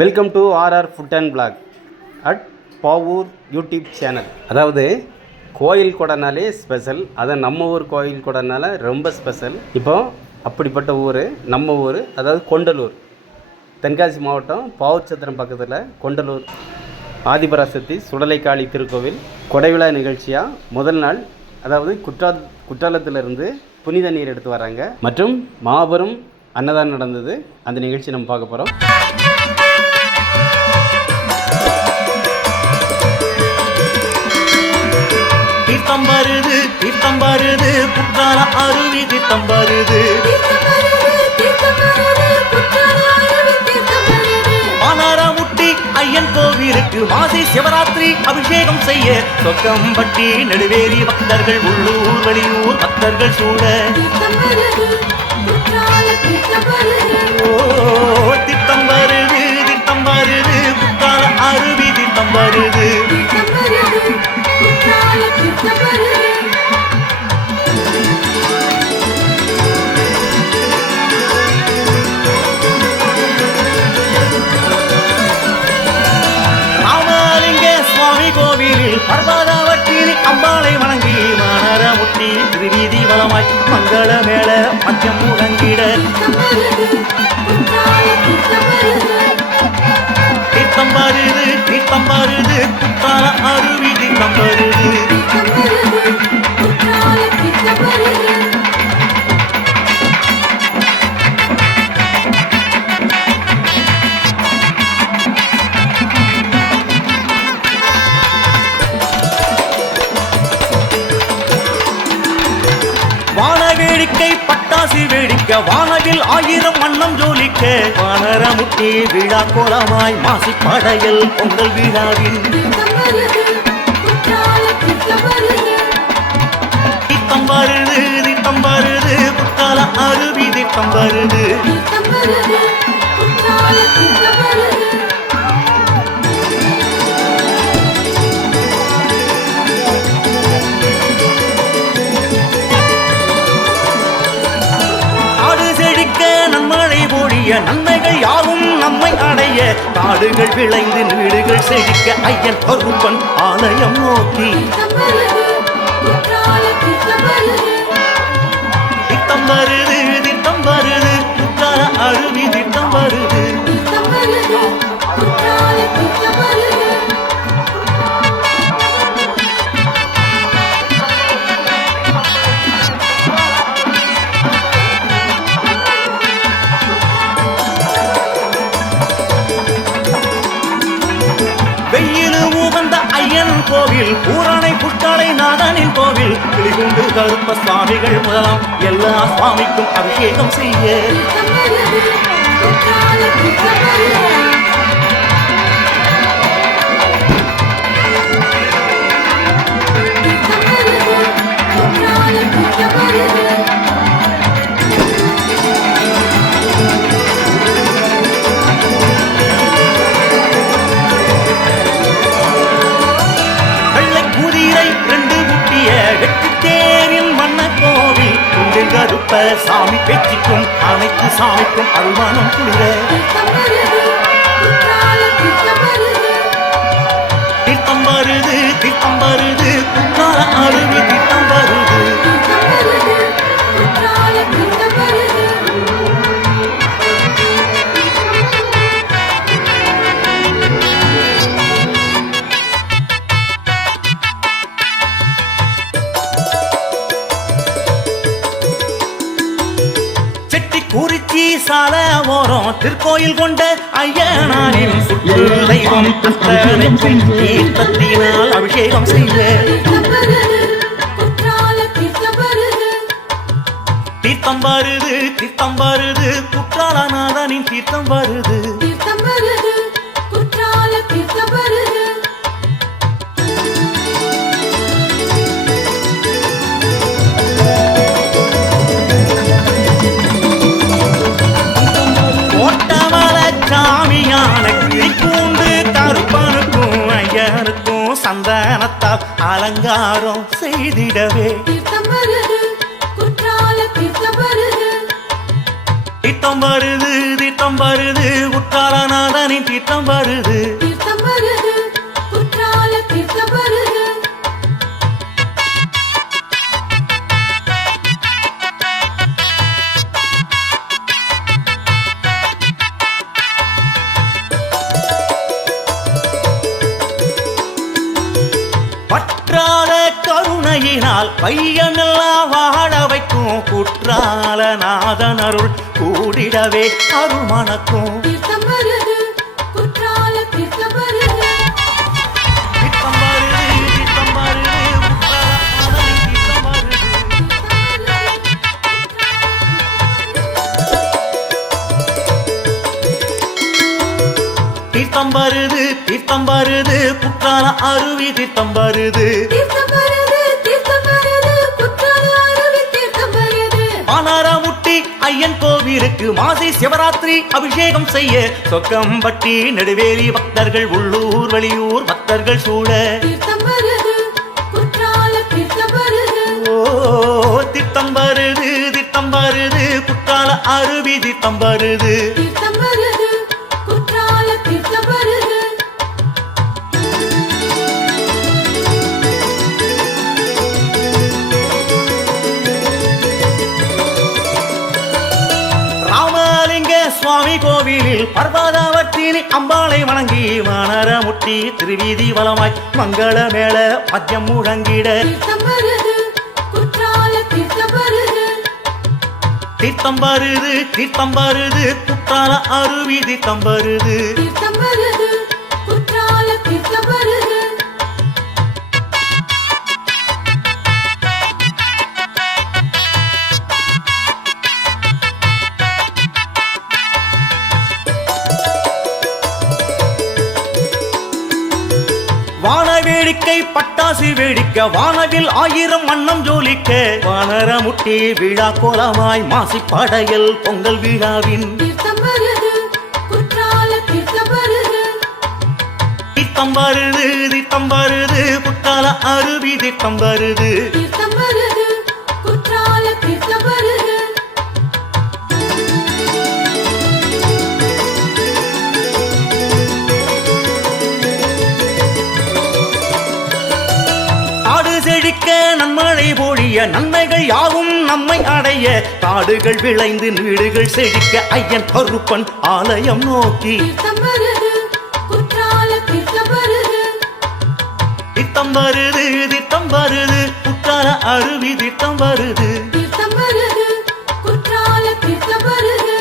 Welcome to RR food and blog at Pavur YouTube channel. அதாவது கோயில் கொடைனாலே special, அதை நம்ம ஊர் கோயில் கொடைனால ரொம்ப ஸ்பெஷல். இப்போ அப்படிப்பட்ட ஊர் நம்ம ஊர், அதாவது கொண்டலூர், தென்காசி மாவட்டம் பாவூர் சத்திரம் பக்கத்தில் கொண்டலூர் ஆதிபராசக்தி சுடலைக்காளி திருக்கோவில் கொடைவிழா நிகழ்ச்சியாக முதல் நாள், அதாவது குற்றாலத்திலிருந்து புனித நீர் எடுத்து வராங்க மற்றும் மாபெரும் அன்னதானம் நடந்தது. அந்த நிகழ்ச்சி நம்ம பார்க்க போகிறோம். தீர்த்தம் வருது தீர்த்தம் வருது குற்றால அருவி தீர்த்தம் வருது. ஆனாராமுட்டி ஐயன் கோவிலுக்கு மாசி சிவராத்திரி அபிஷேகம் செய்ய சொக்கம்பட்டி நெடுவேலி பக்தர்கள், உள்ளூர் வெளியூர் பக்தர்கள் சூழ தீர்த்தம் வருது தீர்த்தம் வருது குற்றால அருவி தீர்த்தம் வருது. ராமலிங்க சுவாமி கோவிலில் பர்வதாவட்டில் அம்பாளை வணங்கி வானரமுட்டி திருவீதி வளமாய் மங்கள மேள மச்சம் முழங்கிட தீர்த்தம் வருது தீர்த்தம் வருது குற்றால அருவி தீர்த்தம் வருது. வேடிக்கை பட்டாசு வேடிக்க வானவில் ஆயிரம் வண்ணம் ஜோலிக்க வானரமுட்டி விழா கோலமாய் மாசி படையல் பொங்கல் விழாவில் தீர்த்தம் வருது தீர்த்தம் வருது குற்றால அருவி தீர்த்தம் வருது. நன்மைகள் யாவும் நம்மை அடைய காடுகள் விளைந்து வீடுகள் செழிக்க ஐயன் கருப்பன் ஆலயம் நோக்கி திட்டம் வருது திட்டம் வருது குற்றால அருவி திட்டம் வருது. கோவில் பூரணை புஷ்கலை நாதனின் கோவில் கிளிகுண்டு கருப்ப சுவாமிகள் முதலாம் எல்லா சுவாமிக்கும் அபிஷேகம் செய்ய கருப்ப சாமி பேச்சிக்கும் அனைத்து சாமிக்கும் அருள்மானம் குளிர தீர்த்தம் வருது தீர்த்தம் வருது குற்றால அருவி தீர்த்தம் வருது. குறிச்சி சால ஓரம் திருக்கோயில் கொண்ட ஐயனாரின் சுற்று தெய்வம் அத்தனைக்கும் தீர்த்தத்தினால் அபிஷேகம் செய்ய தீர்த்தம் வருது தீர்த்தம் வருது குற்றாலநாதனின் தீர்த்தம் வருது. சந்தனத்தால் அலங்காரம் செய்திடவே தீர்த்தம் வருது தீர்த்தம் வருது குற்றாலநாதனின் தீர்த்தம் வருது தீர்த்தம் வருது குற்றால தீர்த்தம் வருது பற்றாத கருணையினால் பையனெல்லாம் வாழ வைக்கும் குற்றாலநாதன் அருள் கூடிடவே அருள் மணக்கும் தீர்த்தம் வருது குற்றால தீர்த்தம் வருது தீர்த்தம் வருது தீர்த்தம் வருது குற்றாலநாதனின் தீர்த்தம் வருது தீர்த்தம் வருது தீர்த்தம் வருது குற்றால அருவி தீர்த்தம் வருது தீர்த்தம் வருது தீர்த்தம் வருது குற்றால அருவி தீர்த்தம் வருது ஆனாரமுட்டி ஐயன் கோவிலுக்கு மாசி சிவராத்திரி அபிஷேகம் செய்ய சொக்கம்பட்டி நெடுவேலி பக்தர்கள் உள்ளூர் வெளியூர் பக்தர்கள் சூழ தீர்த்தம் வருது குற்றால தீர்த்தம் வருது ஓ தீர்த்தம் வருது தீர்த்தம் வருது குற்றால அருவி தீர்த்தம் வருது தீர்த்தம் வருது குற்றால தீர்த்தம் வருது ராமலிங்க சுவாமி கோவிலில் பர்வதாவத்தினி அம்பாளை வணங்கி வானரமுட்டி திருவீதி வலமாய் மங்கள மேள மத்தியம் முழங்கிட தீர்த்தம் வருது குற்றால தீர்த்தம் வருது தீர்த்தம் வருது தீர்த்தம் வருது குற்றால அருவி தீர்த்தம் வருது தீர்த்தம் வருது குற்றால தீர்த்தம் வருது வான வேடிக்கை பட்டாசு வேடிக்க வானவில் 1000 வண்ணம் ஜோலிக்க வானரமுட்டி விழா கோலமாய் மாசி படையல் பொங்கல் விழாவின் தீர்த்தம் வருது குற்றால தீர்த்தம் வருது தீர்த்தம் வருது தீர்த்தம் வருது குற்றால அருவி தீர்த்தம் வருது தீர்த்தம் வருது குற்றால தீர்த்தம் வருது காடு செழிக்க நன்மழை பொழிய நன்மைகள் யாவும் நம்மை அடைய காடுகள் விளைந்து வீடுகள் செழிக்க ஐயன் கருப்பன் ஆலயம் நோக்கி தீர்த்தம் வருது குற்றால தீர்த்தம் வருது தீர்த்தம் வருது தீர்த்தம் வருது குற்றால அருவி தீர்த்தம் வருது தீர்த்தம் வருது குற்றால தீர்த்தம் வருது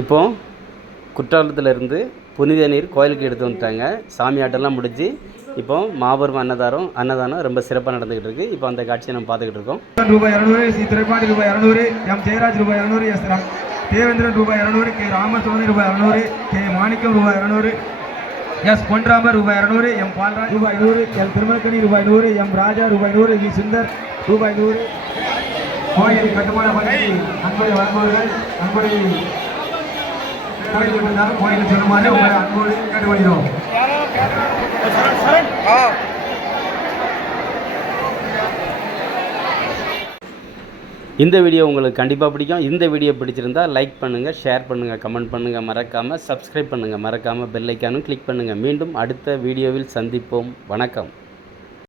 இப்போ குற்றாலத்திலேருந்து புனித நீர் கோயிலுக்கு எடுத்து வந்துட்டாங்க. சாமி ஆட்டெல்லாம் முடிஞ்சு இப்போ மாபெரும் அன்னதானம் ரொம்ப சிறப்பாக நடந்துகிட்டு இருக்குது. இப்போ அந்த காட்சியை நம்ம பார்த்துக்கிட்டு இருக்கோம். ரூபாய் 200, ஸ்ரீ திரைப்பாண்டி ரூபாய் 200, எம் ஜெயராஜ் ரூபாய் 200, எஸ் தேவேந்திரன் ரூபாய் 200, கே ராமசுவாமி ரூபாய் 200, கே மாணிக்கம் ரூபாய் 200, எஸ் பொன்ராமர் ரூபாய் 200, எம் பால்ராஜ் ரூபாய் 100, எல் திருமலக்கணி ரூபாய் 100, எம் ராஜா ரூபாய் 100, வி சுந்தர் ரூபாய் 100. கோயில் கட்டுமான பணிக்கு அன்பரை வருபவர்கள் அன்பரை கோயிலுக்கு வந்தாலும் கோயிலுக்கு சொல்லுமாறு உங்களை அன்போடு கேட்டுக்கொள்கிறோம். இந்த வீடியோ உங்களுக்கு கண்டிப்பாக பிடிக்கும். இந்த வீடியோ பிடிச்சிருந்தால் லைக் பண்ணுங்கள், ஷேர் பண்ணுங்கள், கமெண்ட் பண்ணுங்கள், மறக்காமல் சப்ஸ்கிரைப் பண்ணுங்கள், மறக்காமல் பெல் ஐக்கானும் கிளிக் பண்ணுங்கள். மீண்டும் அடுத்த வீடியோவில் சந்திப்போம். வணக்கம்.